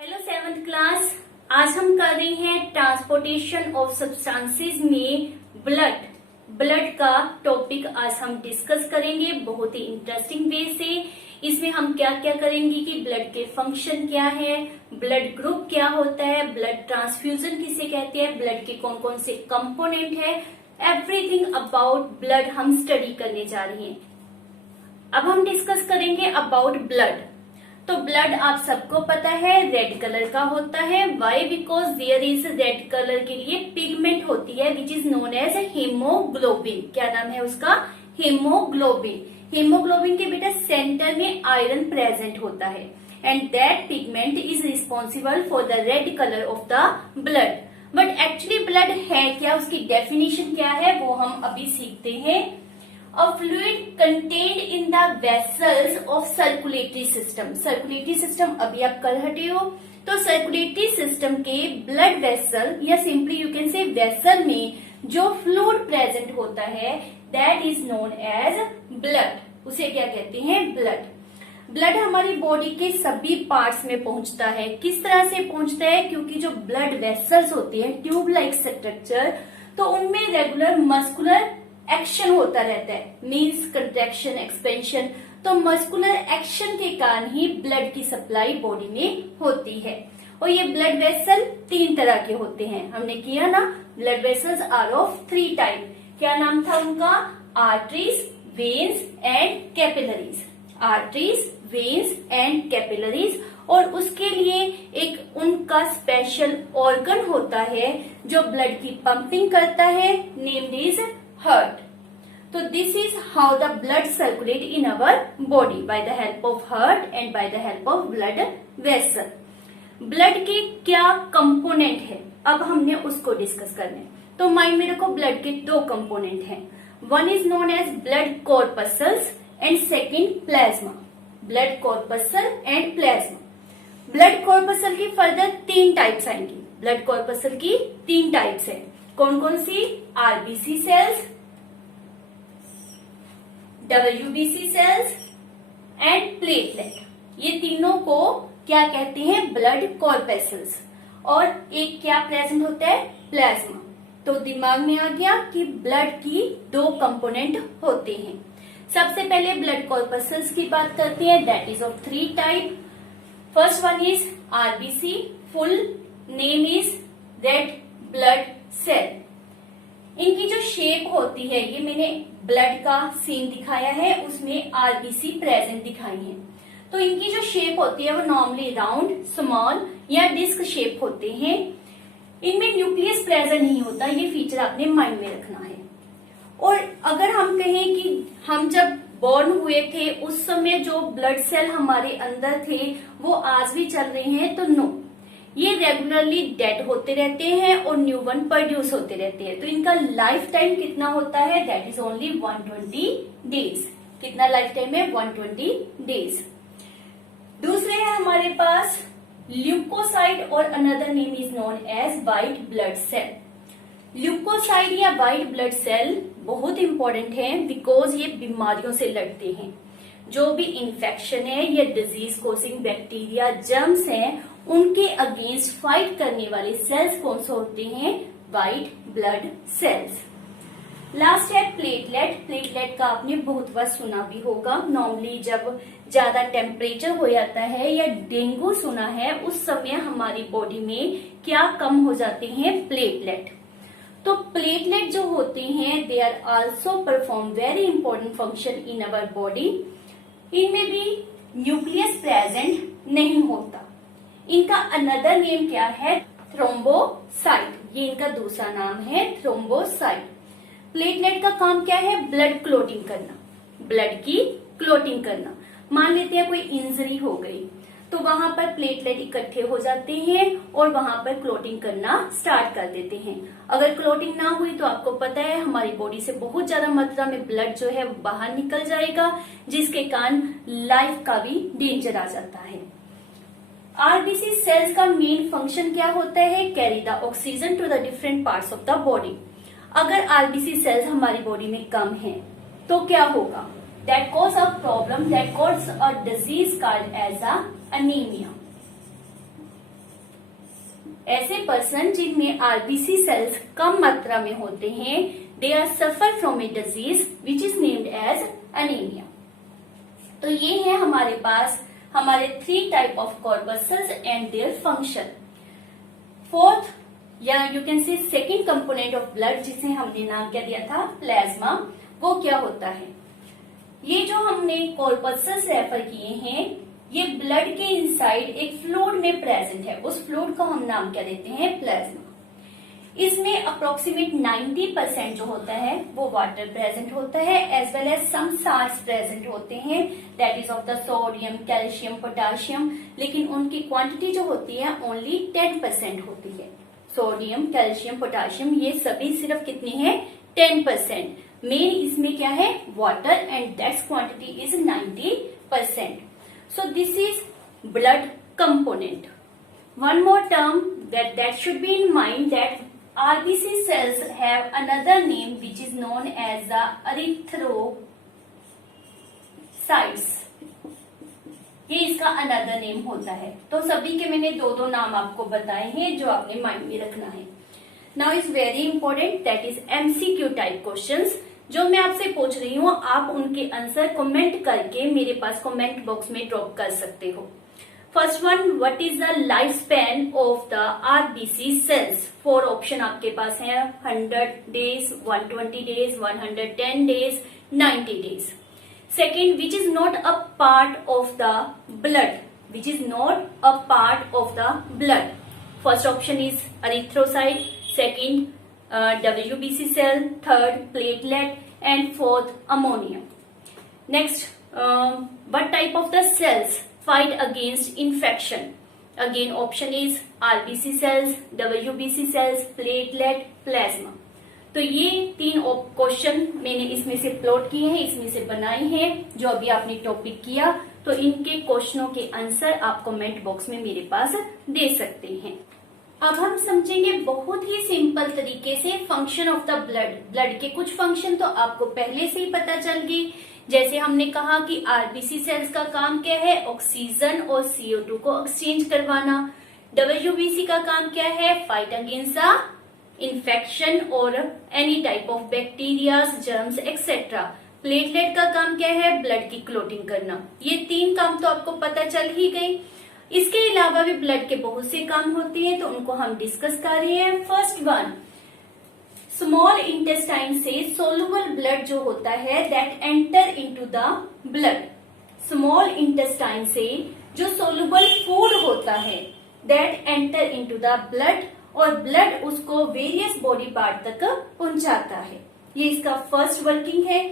Hello seventh class. आज हम कर रहे हैं ट्रांसपोर्टेशन ऑफ सब्सटेंसेस में ब्लड का टॉपिक आज हम डिस्कस करेंगे बहुत ही इंटरेस्टिंग वे से। इसमें हम क्या क्या करेंगे कि ब्लड के फंक्शन क्या है, ब्लड ग्रुप क्या होता है, ब्लड ट्रांसफ्यूजन किसे कहते हैं, ब्लड के कौन कौन से कंपोनेंट है, एवरीथिंग अबाउट ब्लड हम स्टडी करने जा रहे हैं। अब हम डिस्कस करेंगे अबाउट ब्लड। तो ब्लड आप सबको पता है रेड कलर का होता है। Why? Because there is red colour के लिए पिगमेंट होती है which is known as haemoglobin. क्या नाम है उसका? हीमोग्लोबिन। हीमोग्लोबिन के बेटा सेंटर में आयरन प्रेजेंट होता है and that pigment is responsible for the red colour of the blood. But actually blood है क्या, उसकी डेफिनेशन क्या है वो हम अभी सीखते हैं। A fluid contained in the vessels of circulatory system। Circulatory system अभी आप कर हटे हो, तो सर्कुलेटरी सिस्टम के ब्लड वेसल या simply you can say vessel में जो फ्लूइड प्रेजेंट होता है that is known as blood. उसे क्या कहते हैं? ब्लड। ब्लड हमारी बॉडी के सभी पार्ट्स में पहुंचता है। किस तरह से पहुंचता है? क्योंकि जो ब्लड वेसल्स होते हैं ट्यूब लाइक स्ट्रक्चर, तो उनमें रेगुलर मस्कुलर एक्शन होता रहता है, मीन्स कंट्रैक्शन, एक्सपेंशन। तो मस्कुलर एक्शन के कारण ही ब्लड की सप्लाई बॉडी में होती है। और ये ब्लड वेसल 3 तरह के होते हैं, हमने किया ना। Blood vessels are of 3 type. क्या नाम था उनका? Arteries, veins and capillaries. Arteries, veins and capillaries. और उसके लिए एक उनका स्पेशल ऑर्गन होता है जो ब्लड की पंपिंग करता है, named is heart। So this is how the blood circulate in our body by the help of heart and by the help of blood vessel। Blood के क्या कंपोनेंट है अब हमने उसको डिस्कस करना है। तो माइंड में रखो ब्लड के 2 कंपोनेंट हैं। One is known as blood corpuscles and second plasma. Blood corpuscle and plasma. Blood corpuscle की फर्दर 3 टाइप्स आएंगी। ब्लड कॉर्पसल की 3 टाइप्स है। कौन कौन सी? RBC cells, WBC cells and platelet. ये तीनों को क्या कहते हैं? Blood corpuscles. और एक क्या प्रेजेंट होता है? प्लाज्मा। तो दिमाग में आ गया कि ब्लड की 2 कंपोनेंट होते हैं। सबसे पहले ब्लड कॉर्पसल्स की बात करते हैं, that is of 3 type. First one is RBC, full name is red blood cell. इनकी जो शेप होती है, ये मैंने ब्लड का सीन दिखाया है, उसमें आरबीसी प्रेजेंट दिखाई है। तो इनकी जो शेप होती है वो नॉर्मली राउंड, स्मॉल या डिस्क शेप होते हैं। इनमें न्यूक्लियस प्रेजेंट नहीं होता, ये फीचर आपने माइंड में रखना है। और अगर हम कहें कि हम जब बॉर्न हुए थे उस समय जो ब्लड सेल हमारे अंदर थे वो आज भी चल रहे हैं, तो नो, ये रेगुलरली डेड होते रहते हैं और न्यू वन प्रोड्यूस होते रहते हैं। तो इनका लाइफ टाइम कितना होता है? That is only 120 days. कितना लाइफ टाइम है? 120 डेज। दूसरे है हमारे पास ल्यूकोसाइड और another name is known as white blood cell. Leukocyte या व्हाइट ब्लड सेल बहुत इंपॉर्टेंट है बिकॉज ये बीमारियों से लड़ते हैं। जो भी इंफेक्शन है या डिजीज कोजिंग बैक्टीरिया, जर्म्स हैं, उनके अगेंस्ट फाइट करने वाले सेल्स कौन से होते हैं? White blood cells. लास्ट है प्लेटलेट। प्लेटलेट का आपने बहुत बार सुना भी होगा। नॉर्मली जब ज्यादा टेम्परेचर हो जाता है या डेंगू सुना है, उस समय हमारी बॉडी में क्या कम हो जाते हैं? प्लेटलेट। तो प्लेटलेट जो होते हैं they are also perform very important function in our body. इनमें भी न्यूक्लियस प्रेजेंट नहीं होता। इनका अनदर नेम क्या है? थ्रोम्बोसाइट। ये इनका दूसरा नाम है, थ्रोम्बोसाइट। प्लेटलेट का काम क्या है? ब्लड क्लोटिंग करना, ब्लड की क्लोटिंग करना। मान लेते हैं कोई इंजरी हो गई तो वहां पर प्लेटलेट इकट्ठे हो जाते हैं और वहां पर क्लोटिंग करना स्टार्ट कर देते हैं। अगर क्लोटिंग ना हुई तो आपको पता है हमारी बॉडी से बहुत ज्यादा मात्रा में ब्लड जो है वो बाहर निकल जाएगा, जिसके कारण लाइफ का भी डेंजर आ जाता है। आरबीसी सेल्स का मेन फंक्शन क्या होता है? Carry the oxygen to the different parts of the body. अगर आरबीसी सेल्स हमारी बॉडी में कम है तो क्या होगा? That cause a problem, that cause a disease called as a anaemia. ऐसे पर्सन जिनमें आरबीसी सेल्स कम मात्रा में होते हैं, they are suffer from a disease which is named as anaemia. तो ये है हमारे पास हमारे 3 type of corpuscles and their function. Fourth या you can say second component of blood, जिसे हमने नाम क्या दिया था, प्लाज्मा, वो क्या होता है। ये जो हमने कॉर्पस्कल्स रेफर किए हैं, ये ब्लड के इनसाइड एक फ्लूइड में प्रेजेंट है, उस फ्लूइड को हम नाम क्या देते हैं, प्लाज्मा। इसमें अप्रोक्सीमेट 90% जो होता है वो वाटर प्रेजेंट होता है, एज वेल एज सम साल्ट्स प्रेजेंट होते हैं, that is of the sodium, calcium, potassium, लेकिन उनकी क्वांटिटी जो होती है ओनली 10% होती है। सोडियम, कैल्शियम, पोटाशियम ये सभी सिर्फ कितनी है, 10%। मेन इसमें क्या है, water, and that's quantity is 90%। So this is blood component. One more term that should be in mind, that RBC cells have another name which is known as the erythrocytes. ये इसका another name होता है। तो सभी के मैंने 2 नाम आपको बताए हैं जो आपने माइंड में रखना है। Now is very important, that is MCQ type questions जो मैं आपसे पूछ रही हूँ, आप उनके आंसर कमेंट करके मेरे पास कमेंट बॉक्स में ड्रॉप कर सकते हो। First one, what is the life span of the RBC cells. 4 option आपके पास है, 100 days, 120 days, 110 days, 90 days. Second, which is not a part of the blood, which is not a part of the blood. First option is erythrocyte, second WBC cell, third platelet, and fourth ammonia. Next, what type of the cells fight against infection? Again, option is RBC cells, WBC cells, platelet, plasma. तो ये 3 question मैंने इसमें से plot किए हैं, इसमें से बनाए हैं जो अभी आपने टॉपिक किया। तो इनके क्वेश्चनों के आंसर आप कमेंट बॉक्स में मेरे पास दे सकते हैं। अब हम समझेंगे बहुत ही सिंपल तरीके से function of the blood. Blood के कुछ फंक्शन तो आपको पहले से ही पता चल गई, जैसे हमने कहा कि आरबीसी सेल्स का काम क्या है, ऑक्सीजन और CO2 को एक्सचेंज करवाना। WBC का काम क्या है, फाइट अगेंस्ट द इन्फेक्शन और any type of bacteria, germs etcetera. Platelet का काम क्या है, ब्लड की क्लोटिंग करना। ये 3 काम तो आपको पता चल ही गई। इसके अलावा भी ब्लड के बहुत से काम होते हैं, तो उनको हम डिस्कस कर रहे हैं। फर्स्ट वन, स्मॉल इंटेस्टाइन से सोलुबल ब्लड जो होता है, that enter into the blood. Small intestine से जो सोलुबल फूड होता है, that enter into the blood, और ब्लड उसको वेरियस बॉडी पार्ट तक पहुंचाता है। ये इसका फर्स्ट वर्किंग है।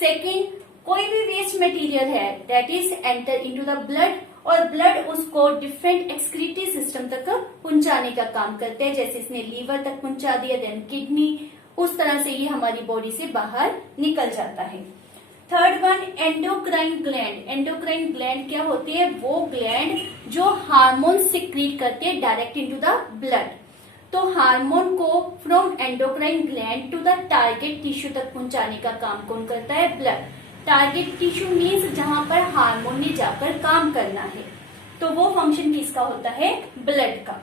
सेकेंड, कोई भी वेस्ट मटेरियल है, that is enter into the blood, और ब्लड उसको डिफरेंट एक्सक्रीटरी सिस्टम तक पहुंचाने का काम करते हैं। जैसे इसने लीवर तक पहुंचा दिया, देन किडनी, उस तरह से ये हमारी बॉडी से बाहर निकल जाता है। Third one, endocrine gland. Endocrine gland क्या होते हैं, वो ग्लैंड जो हार्मोन सिक्रीट करते हैं डायरेक्ट इनटू द ब्लड। तो हार्मोन को from endocrine gland to the target tissue तक पहुंचाने का काम कौन करता है, ब्लड। टारगेट टिश्यू मीन्स जहां पर हार्मोन ने जाकर काम करना है, तो वो फंक्शन किसका होता है, ब्लड का।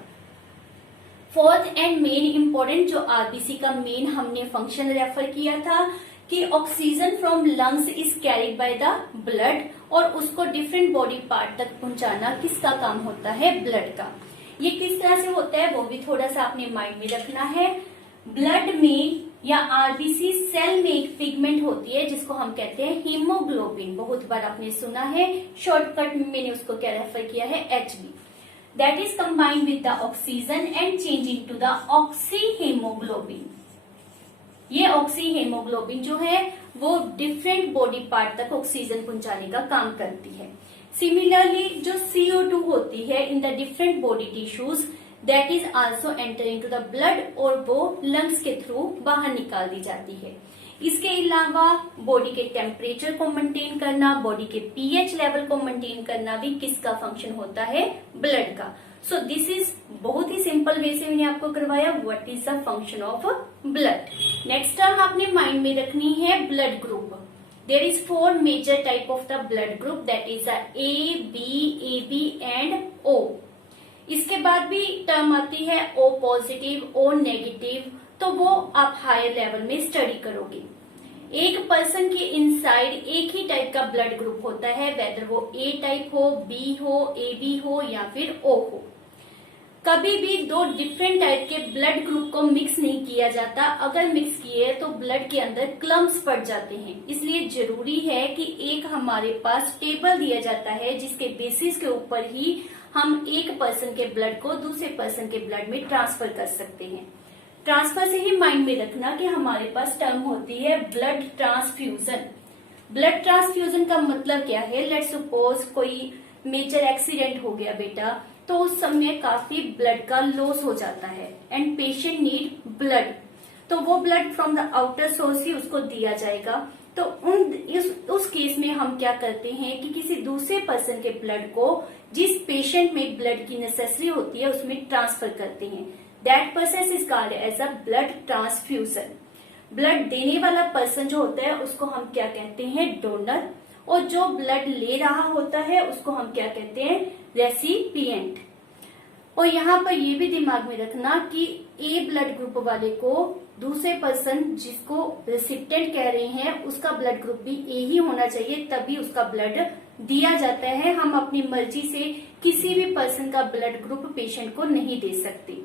फोर्थ एंड मेन इंपॉर्टेंट जो आरबीसी का मेन हमने फंक्शन रेफर किया था कि oxygen from lungs is carried by the blood, और उसको डिफरेंट बॉडी पार्ट तक पहुंचाना किसका काम होता है, ब्लड का। ये किस तरह से होता है वो भी थोड़ा सा अपने माइंड में रखना है। ब्लड में या आरबीसी सेल में एक पिगमेंट होती है जिसको हम कहते हैं हीमोग्लोबिन। बहुत बार आपने सुना है, शॉर्टकट में मैंने उसको क्या रेफर किया है, HB। That is combined with the oxygen and changing to the oxy haemoglobin. ये ऑक्सी हीमोग्लोबिन जो है वो डिफरेंट बॉडी पार्ट तक ऑक्सीजन पहुंचाने का काम करती है। सिमिलरली जो CO2 होती है in the different body tissues, that is also enter into the blood, और वो लंग्स के थ्रू बाहर निकाल दी जाती है। इसके अलावा बॉडी के टेम्परेचर को मेंटेन करना, बॉडी के pH लेवल को मेंटेन करना भी किसका फंक्शन होता है, ब्लड का। सो दिस इज बहुत ही सिंपल वे से मैंने आपको करवाया what is the function of blood. Next term आपने माइंड में रखनी है, blood group. There is 4 major type of the blood group, that is A, B, AB and O। इसके बाद भी टर्म आती है ओ पॉजिटिव, ओ नेगेटिव, तो वो आप हायर लेवल में स्टडी करोगे। एक पर्सन के इनसाइड एक ही टाइप का ब्लड ग्रुप होता है, वेदर वो ए टाइप हो, बी हो, ए बी हो या फिर ओ हो। कभी भी दो डिफरेंट टाइप के ब्लड ग्रुप को मिक्स नहीं किया जाता। अगर मिक्स किए तो ब्लड के अंदर क्लम्प्स पड़ जाते हैं। इसलिए जरूरी है कि एक हमारे पास टेबल दिया जाता है जिसके बेसिस के ऊपर ही हम एक पर्सन के ब्लड को दूसरे पर्सन के ब्लड में ट्रांसफर कर सकते हैं। ट्रांसफर से ही माइंड में रखना कि हमारे पास टर्म होती है ब्लड ट्रांसफ्यूजन। ब्लड ट्रांसफ्यूजन का मतलब क्या है? लेट्स सपोज कोई मेजर एक्सीडेंट हो गया बेटा, तो उस समय काफी ब्लड का लॉस हो जाता है एंड पेशेंट नीड ब्लड, तो वो blood from the outer source ही उसको दिया जाएगा। तो उस केस में हम क्या करते हैं कि किसी दूसरे पर्सन के ब्लड को जिस पेशेंट में ब्लड की नेसेसरी होती है उसमें ट्रांसफर करते हैं। That process is called as a blood transfusion. Blood देने वाला पर्सन जो होता है उसको हम क्या कहते हैं? डोनर। और जो ब्लड ले रहा होता है उसको हम क्या कहते हैं? रेसिपिएंट। और यहाँ पर ये भी दिमाग में रखना कि ए ब्लड ग्रुप वाले को दूसरे पर्सन जिसको रेसिपिएंट कह रहे हैं उसका ब्लड ग्रुप भी ए ही होना चाहिए, तभी उसका ब्लड दिया जाता है। हम अपनी मर्जी से किसी भी पर्सन का ब्लड ग्रुप पेशेंट को नहीं दे सकते।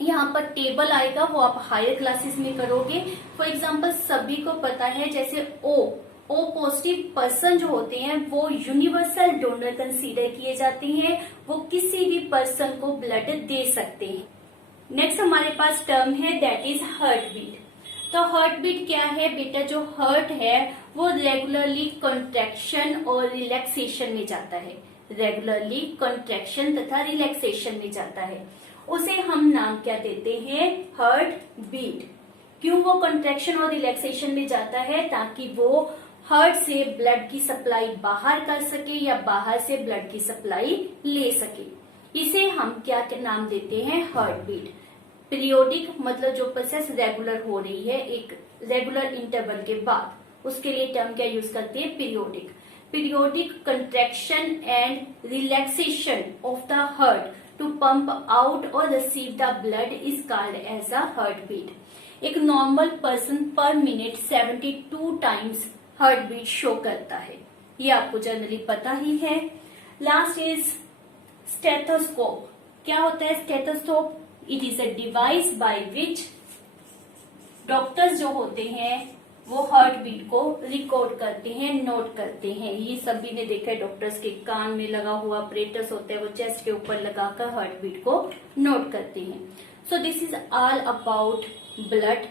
यहाँ पर टेबल आएगा, वो आप हायर क्लासेस में करोगे। फॉर एग्जाम्पल सभी को पता है जैसे ओ पॉजिटिव पर्सन जो होते हैं वो यूनिवर्सल डोनर कंसीडर किए जाते हैं, वो किसी भी पर्सन को ब्लड दे सकते हैं। नेक्स्ट हमारे पास टर्म है दैट इज हार्ट बीट। तो हार्ट बीट क्या है बेटा? जो हार्ट है वो रेगुलरली कॉन्ट्रैक्शन और रिलैक्सेशन में जाता है। रेगुलरली कॉन्ट्रैक्शन तथा रिलैक्सेशन में जाता है, उसे हम नाम क्या देते हैं? Heart beat. क्यों वो कॉन्ट्रैक्शन और रिलैक्सेशन में जाता है? ताकि वो हार्ट से ब्लड की सप्लाई बाहर कर सके या बाहर से ब्लड की सप्लाई ले सके। इसे हम क्या नाम देते हैं? Heart beat. पीरियोडिक मतलब जो प्रोसेस रेगुलर हो रही है एक रेगुलर इंटरवल के बाद, उसके लिए टर्म क्या यूज करते हैं? Periodic. Periodic contraction and relaxation of the heart to pump out और receive the blood is called as a heart beat. एक normal person per minute 72 times heart beat show करता है, ये आपको जनरली पता ही है। Last is stethoscope. क्या होता है stethoscope? It is a device by which doctors जो होते हैं वो हार्ट बीट को रिकॉर्ड करते हैं, नोट करते हैं। ये सभी ने देखा है, डॉक्टर्स के कान में लगा हुआ ऑपरेटर्स होता है, वो चेस्ट के ऊपर लगाकर हार्ट बीट को नोट करते हैं। So this is all about blood.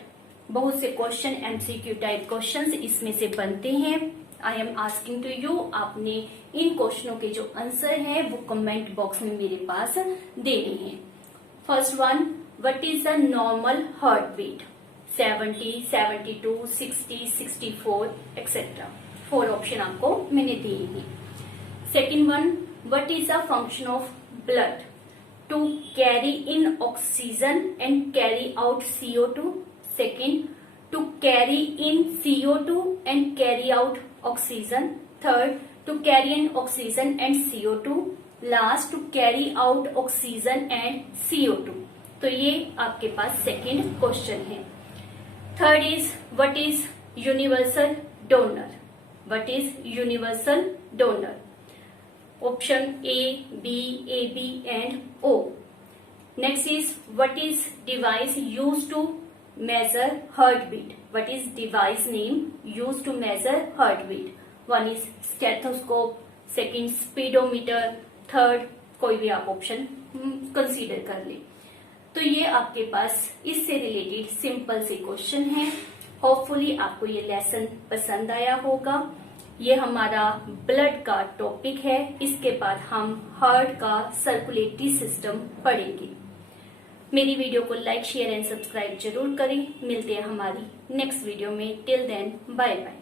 बहुत से क्वेश्चन एमसीक्यू टाइप क्वेश्चंस इसमें से बनते हैं। I am asking to you, आपने इन क्वेश्चनों के जो आंसर है वो कमेंट बॉक्स में मेरे पास देने हैं। First one, what is the normal heart beat? 70, 72, 60, 64 etcetera. 4 option आपको मैंने दिए हैं। Second one, what is the function of blood? To carry in oxygen and carry out CO2। Second, to carry in CO2 and carry out oxygen. Third, to carry in oxygen and CO2. Last, to carry out oxygen and CO2. तो ये आपके पास second question है। Third is what is universal donor? What is universal donor? Option A, B, AB and O. Next is what is device used to measure heartbeat? What is device name used to measure heartbeat? One is stethoscope, second speedometer, third कोई भी आप option consider कर ले। तो ये आपके पास इससे related simple से क्वेश्चन है। होपफुली आपको ये लेसन पसंद आया होगा। ये हमारा ब्लड का टॉपिक है। इसके बाद हम हार्ट का सर्कुलेटरी सिस्टम पढ़ेंगे। मेरी वीडियो को लाइक, शेयर एंड सब्सक्राइब जरूर करें। मिलते हैं हमारी नेक्स्ट वीडियो में। Till then bye bye.